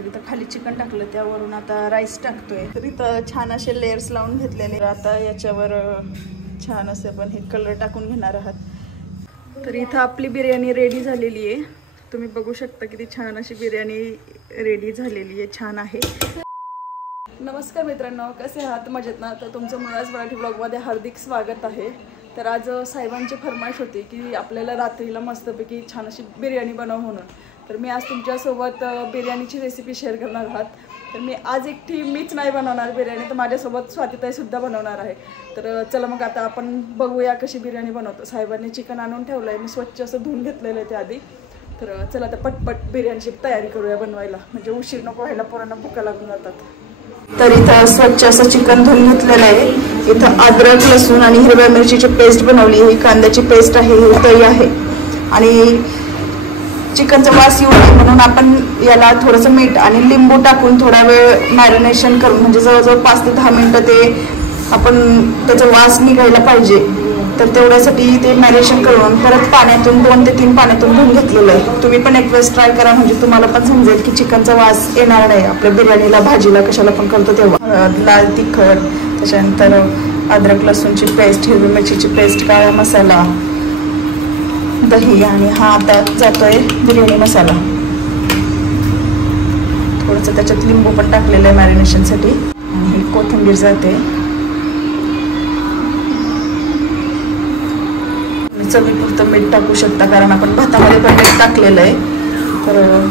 तर इथं खाली चिकन टाकलं, त्यावरून आता राईस टाकतोय. तर इथं छान असे लेयर्स लावून घेतलेले. आता याच्यावर छान असे आपण हे कलर टाकून घेणार आहात. तर इथं आपली बिर्याणी रेडी झालेली आहे. तुम्ही बघू शकता किती छान अशी बिर्याणी रेडी झालेली आहे, छान आहे. नमस्कार मित्रांनो, कसे आहात? मजेत ना? तर तुमचं मुळाच मराठी ब्लॉगमध्ये हार्दिक स्वागत आहे. तर आज साहेबांची फरमाईश होती की आपल्याला रात्रीला मस्तपैकी छान अशी बिर्याणी बनव म्हणून. तर मी आज तुमच्यासोबत बिर्याणीची रेसिपी शेअर करणार आहात. तर मी आज एकटी मीच नाही बनवणार बिर्याणी, तर माझ्यासोबत स्वातीताईसुद्धा बनवणार आहे. तर चला मग आता आपण बघूया कशी बिर्याणी बनवतो. साहेबांनी चिकन आणून ठेवलं आहे, मी स्वच्छ असं धुवून घेतलेलं आहे त्याआधी. तर चला आता पटपट बिर्याणीची तयारी करूया बनवायला, म्हणजे उशीर नको व्हायला, पोरांना भुका लागून जातात. तर इथं स्वच्छ असं चिकन धुवून घेतलेलं आहे. इथं अद्रक, लसूण आणि हिरव्या मिरचीची पेस्ट बनवली. ही कांद्याची पेस्ट आहे, ही दही आहे. आणि चिकनचा वास येऊ नये म्हणून आपण याला थोडंसं मीठ आणि लिंबू टाकून थोडा वेळ मॅरिनेशन करून, म्हणजे जवळजवळ 5 ते 10 मिनिटं ते आपण त्याचा वास निघायला पाहिजे. तर तेवढ्यासाठी ते मॅरिनेशन करून परत पाण्यातून 2 ते 3 पाण्यातून धुवून घेतलेलं आहे. तुम्ही पण एक वेळेस ट्राय करा, म्हणजे तुम्हाला पण समजेल की चिकनचा वास येणार नाही आपल्या बिर्याणीला, भाजीला, कशाला पण करतो तेव्हा. लाल तिखट, त्याच्यानंतर अद्रक लसूणची पेस्ट, हिरवी मिरचीची पेस्ट, काळा मसाला, दही आणि हा आता जातोय बिर्याणी मसाला. थोडंसं त्याच्यात लिंबू पण टाकलेलं आहे मॅरिनेशनसाठी. आणि कोथिंबीर जाते. चवीपुरतं मीठ टाकू शकता, कारण आपण भातामध्ये पण मीठ टाकलेलं आहे. तर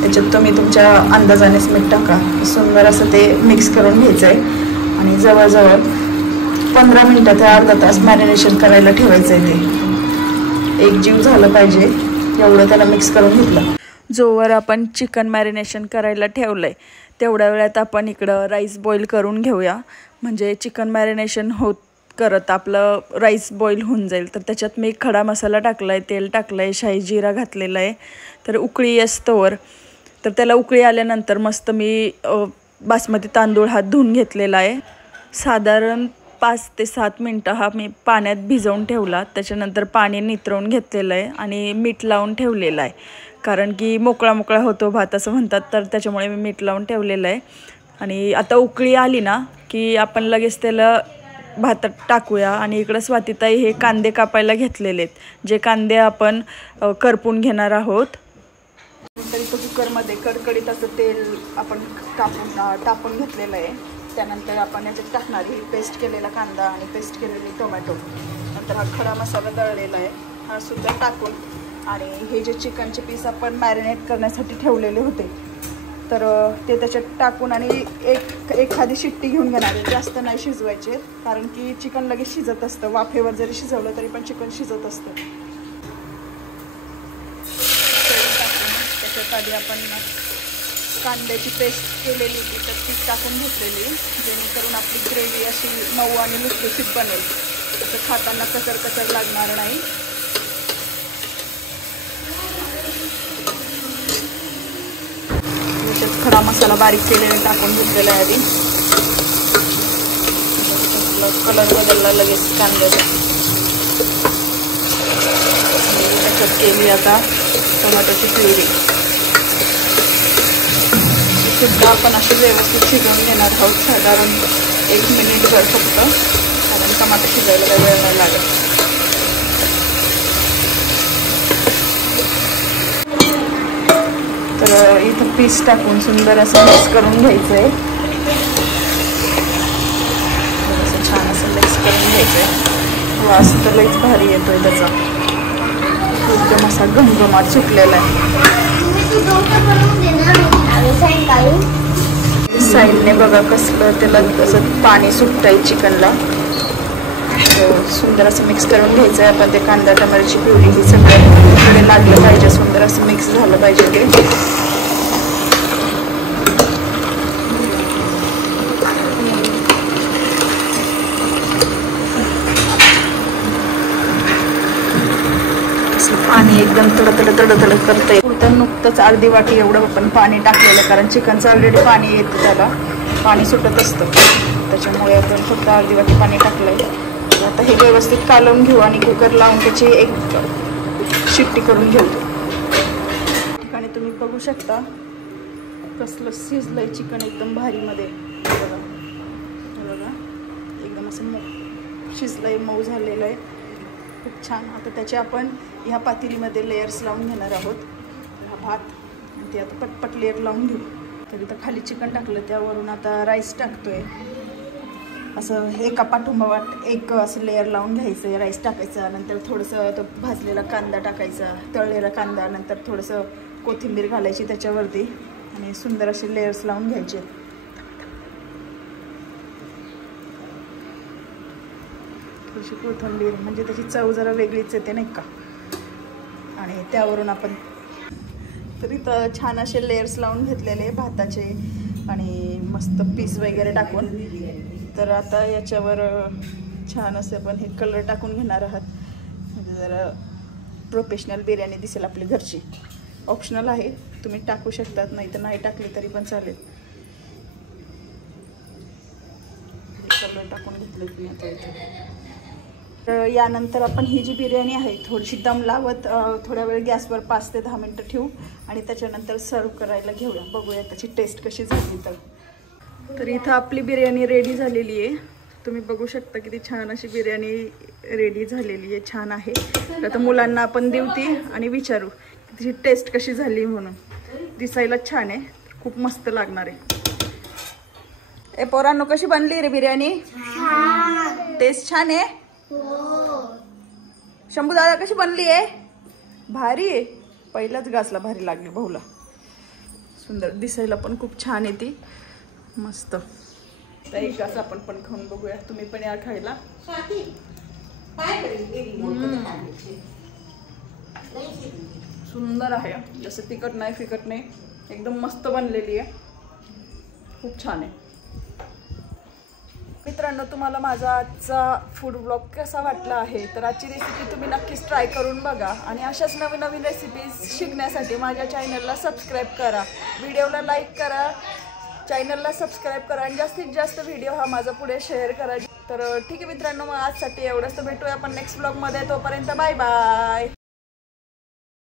त्याच्यात तुम्ही तुमच्या अंदाजानेच मीठ टाका. सुंदर असं ते मिक्स करून घ्यायचं आहे. आणि जवळजवळ 15 मिनिटं ते अर्धा तास मॅरिनेशन करायला ठेवायचं आहे. ते एक जीव झालं पाहिजे एवढं त्याला मिक्स करून घेतलं. जोवर आपण चिकन मॅरिनेशन करायला ठेवलं आहे तेवढ्या वेळात आपण इकडं राईस बॉईल करून घेऊया, म्हणजे चिकन मॅरिनेशन करत आपलं राईस बॉईल होऊन जाईल. तर त्याच्यात मी खडा मसाला टाकला आहे, तेल टाकलं आहे, शाही जिरा घातलेला आहे. तर उकळी असतोवर, तर त्याला उकळी आल्यानंतर मस्त मी बासमती तांदूळ हा धुवून घेतलेला आहे. साधारण 5 ते 7 मिनटं हा मी पाण्यात भिजवून ठेवला. त्याच्यानंतर पाणी नितरवून घेतलेलं आहे आणि मीठ लावून ठेवलेलं आहे, कारण की मोकळा मोकळा होतो भात असं म्हणतात. तर त्याच्यामुळे मी मीठ लावून ठेवलेलं आहे. आणि आता उकळी आली ना की आपण लगेच त्याला भातात टाकूया. आणि इकडं स्वातीताई हे कांदे कापायला घेतलेले आहेत, जे कांदे आपण करपून घेणार आहोत. तर इथं कुकरमध्ये कडकडीत असं तेल आपण टाकून घेतलेलं आहे. त्यानंतर आपण याच्यात टाकणारी पेस्ट केलेला कांदा आणि पेस्ट केलेली टोमॅटो, नंतर हा खडा मसाला दळलेला आहे हा सुद्धा टाकून, आणि हे जे चिकनचे पीस आपण मॅरिनेट करण्यासाठी ठेवलेले होते तर ते त्याच्यात टाकून आणि एखादी शिट्टी घेऊन घेणार आहे. जास्त नाही शिजवायचे, कारण की चिकन लगेच शिजत असतं. वाफेवर जरी शिजवलं तरी पण चिकन शिजत असतं. त्याच्यात आधी आपण कांद्याची पेस्ट केलेली होती तर ती टाकून घेतलेली, जेणेकरून आपली ग्रेव्ही अशी मऊ आणि लुसलुसीत बनेल. असं खाताना कचर लागणार नाही. त्याच्यात खडा मसाला बारीक केलेला टाकून घेतलेला आहे आधी. कलर बदलला लगेच कांद्याचा. त्याच्यात केली आता टोमॅटोची प्युरी सुद्धा आपण अशी व्यवस्थित शिजवून घेणार आहोत. साधारण 1 मिनिटभर फक्त, कारण टमाटर शिजायला काही वेळ नाही लागत. तर इथं पीस टाकून सुंदर असं मिक्स करून घ्यायचं आहे. छान असं मिक्स करून घ्यायचं आहे. वास तर लईच भारी येतोय त्याचा, एकदम असा घमघमाट सुटलेला आहे. साईडने बघा कसलं त्याला असं पाणी सुटतंय चिकनला. सुंदर असं मिक्स करून घ्यायचं आहे. आपण ते कांदा टमाटरची प्युरी ही सगळं लागलं पाहिजे, सुंदर असं मिक्स झालं पाहिजे ते. पाणी एकदम तडतड करतंय. तर नुकतंच अर्धी वाटी एवढं आपण पाणी टाकलेलं, कारण चिकनचं ऑलरेडी पाणी येतं, त्याला पाणी सुटत असतं. त्याच्यामुळे आपण फक्त अर्धी वाटी पाणी टाकलंय. आता हे व्यवस्थित कालवून घेऊ आणि कुकर लावून त्याची एक शिट्टी करून घेऊ. ठिकाणी तुम्ही बघू शकता कसलं शिजलंय चिकन एकदम भारीमध्ये. बघा बघा एकदम असं शिजलंय, मऊ झालेलं आहे, खूप छान. आता त्याचे आपण ह्या पातेलीमध्ये लेयर्स लावून घेणार आहोत. हा भात ते आता पटपट लेअर लावून घेऊ. तरी तर खाली चिकन टाकलं, त्यावरून आता राईस टाकतोय. असं एका पाठोपाठ एक असं लेअर लावून घ्यायचं, राईस टाकायचा, नंतर थोडंसं तो भाजलेला कांदा टाकायचा, तळलेला कांदा, नंतर थोडंसं कोथिंबीर घालायची त्याच्यावरती आणि सुंदर असे लेयर्स लावून घ्यायचे. थोडीशी कोथिंबीर म्हणजे त्याची चव जरा वेगळीच येते नाही का. आणि त्यावरून आपण तर इथं छान असे लेयर्स लावून घेतलेले भाताचे आणि मस्त पीस वगैरे टाकून. तर आता याच्यावर छान असं पण हे कलर टाकून घेणार आहात, म्हणजे जरा प्रोफेशनल बिर्याणी दिसेल आपली घरची. ऑप्शनल आहे, तुम्ही टाकू शकतात, नाही तर नाही टाकली तरी पण चालेल. कलर टाकून घेतले तुम्ही आता इथे. तर यानंतर आपण ही जी बिर्याणी आहे थोडीशी दम लावत थोड्या वेळ गॅसवर 5 ते 10 मिनटं ठेवू आणि त्याच्यानंतर सर्व करायला घेऊया. बघूया त्याची टेस्ट कशी झाली. तर इथं आपली बिर्याणी रेडी झालेली आहे. तुम्ही बघू शकता किती छान अशी बिर्याणी रेडी झालेली आहे, छान आहे. आता मुलांना आपण देऊ ती आणि विचारू तिची टेस्ट कशी झाली म्हणून. दिसायला छान आहे, खूप मस्त लागणार आहे. ए पोरांनो, कशी बनली रे बिर्याणी? टेस्ट छान आहे. शंभू दादा कशी बनली आहे? भारी आहे. पहिलाच घासला भारी लागली भाऊला. सुंदर दिसायला पण खूप छान आहे ती, मस्त. तर एक घास आपण पण खाऊन बघूया. तुम्ही पण या खायला. सुंदर आहे, जसं तिखट नाही फिकट नाही, एकदम मस्त बनलेली आहे, खूप छान आहे. मित्रांनो, तुम्हाला माझा आजचा फूड ब्लॉग कसा वाटला आहे? तर आजची रेसिपी तुम्ही नक्कीच ट्राय करून बघा आणि अशाच नवीन नवीन रेसिपीज शिकण्यासाठी माझ्या चॅनलला सबस्क्राईब करा, व्हिडिओला लाईक करा, चॅनलला सबस्क्राईब करा आणि जास्तीत जास्त व्हिडिओ हा माझा पुढे शेअर करा. तर ठीक आहे मित्रांनो, मग आजसाठी एवढंच. तर भेटूया आपण नेक्स्ट ब्लॉगमध्ये. तोपर्यंत बाय बाय.